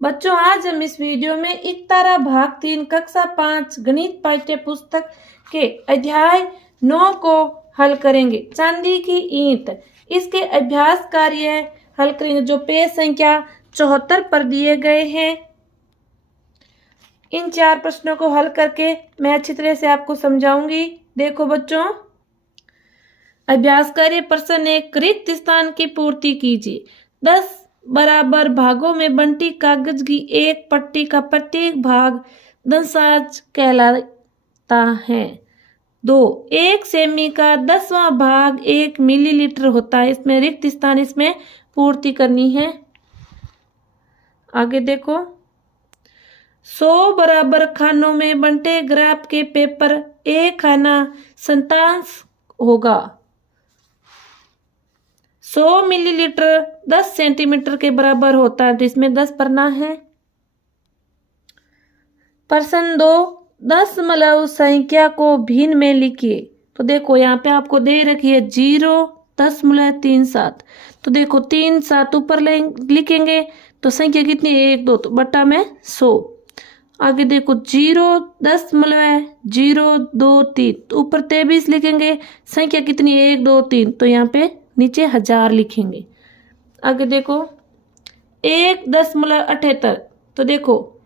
बच्चों आज हम इस वीडियो में इकतारा भाग 3 कक्षा 5 गणित पाठ्य पुस्तक के अध्याय 9 को हल करेंगे। चांदी की ईंट, इसके अभ्यास कार्य हल करेंगे जो पेज संख्या 74 पर दिए गए हैं। इन 4 प्रश्नों को हल करके मैं अच्छी तरह से आपको समझाऊंगी। देखो बच्चों, अभ्यास कार्य प्रश्न 1, रिक्त स्थान की पूर्ति कीजिए। 10 बराबर भागों में बंटी कागज की एक पट्टी का प्रत्येक भाग दशांश कहलाता है। 2, 1 सेमी का 10वां भाग 1 मिलीलीटर होता है। इसमें रिक्त स्थान इसमें पूर्ति करनी है। आगे देखो, 100 बराबर खानों में बंटे ग्राफ के पेपर एक खाना शतांश होगा। 100 मिलीलीटर 10 सेंटीमीटर के बराबर होता है, तो इसमें 10 पढ़ना है। प्रश्न 2, दशमलव संख्या को भिन्न में लिखिए। तो देखो यहाँ पे आपको दे रखी है 0.37। तो देखो 3 7 ऊपर लिखेंगे तो संख्या कितनी है 1 2, तो बट्टा में 100। आगे देखो 0.023, तो ऊपर 23 लिखेंगे, संख्या कितनी है 1 2 3, तो यहाँ पे नीचे 1000 लिखेंगे। आगे देखो 1.78, तो देखो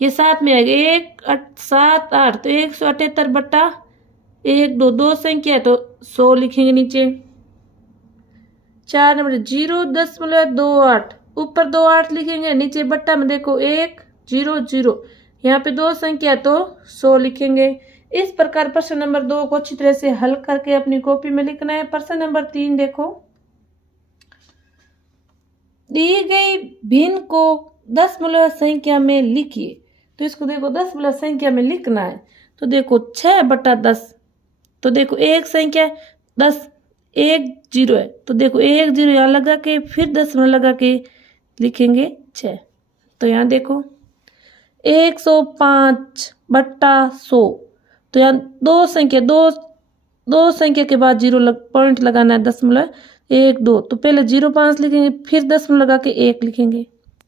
ये साथ में आएगा 1 7 8, तो 178 बट्टा 1 2, 2 संख्या है तो 100 लिखेंगे नीचे। 4 नंबर 0.28, ऊपर 2 8 लिखेंगे, नीचे बट्टा में देखो 1 0 0, यहाँ पे 2 संख्या तो 100 लिखेंगे। इस प्रकार प्रश्न नंबर 2 को अच्छी तरह से हल करके अपनी कॉपी में लिखना है। प्रश्न नंबर 3 देखो, दी गई भिन्न को दशमलव संख्या में लिखिए। तो इसको देखो दशमलव संख्या में लिखना है। तो देखो 6/10, तो देखो एक संख्या 10 1 0 है, तो देखो 1 0 यहाँ लगा के फिर दशमलव लगा के लिखेंगे 6। तो यहाँ देखो 105/100, तो यहाँ दो संख्या के बाद 0 पॉइंट लगाना है, दशमलव 1 2, तो पहले 0.5 लिखेंगे फिर दशमलव लगा के 1 लिखेंगे।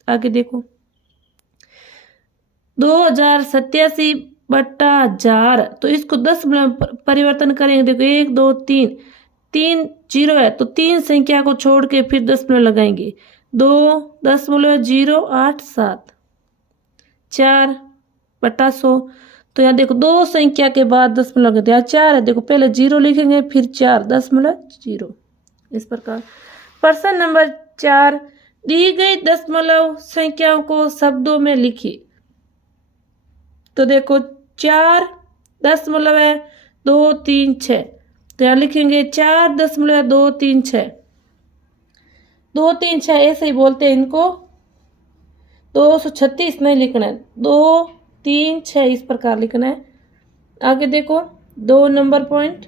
आगे देखो 2087/1000, तो इसको दशमलव परिवर्तन करेंगे। देखो 1 2 3 3 0 है, तो 3 संख्या को छोड़ के फिर दशमलव लगाएंगे, 2.087 4/100, तो यहाँ देखो 2 संख्या के बाद दशमलव लगाते हैं, 4 है, देखो पहले 0 लिखेंगे फिर 4.0। इस प्रकार प्रश्न नंबर 4, दी गई दशमलव संख्याओं को शब्दों में लिखिए। तो देखो 4.236, तो यहाँ लिखेंगे 4.236, 236 ऐसे ही बोलते हैं इनको, 236 नहीं लिखना है, 236 इस प्रकार लिखना है। आगे देखो 2 नंबर पॉइंट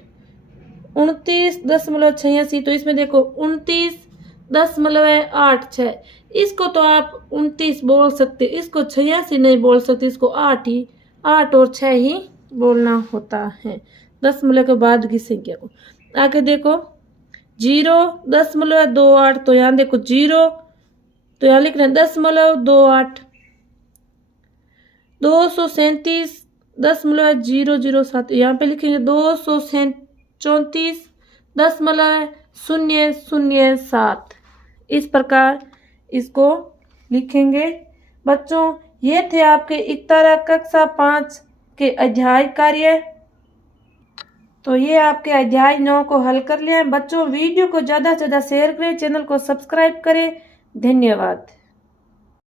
29.86, तो इसमें देखो 29.86, इसको तो आप 29 बोल सकते, इसको 86 नहीं बोल सकते, इसको 8 और 6 ही बोलना होता है दशमलव के बाद की संख्या को। आगे देखो 0.28, तो यहाँ देखो 0, तो यहाँ लिख रहे हैं 0.28, 237.007, यहाँ पे लिखेंगे 234.007, इस प्रकार इसको लिखेंगे। बच्चों ये थे आपके इकतारा कक्षा 5 के अध्याय कार्य। तो ये आपके अध्याय 9 को हल कर लिया है। बच्चों वीडियो को ज़्यादा से ज़्यादा शेयर करें, चैनल को सब्सक्राइब करें। धन्यवाद।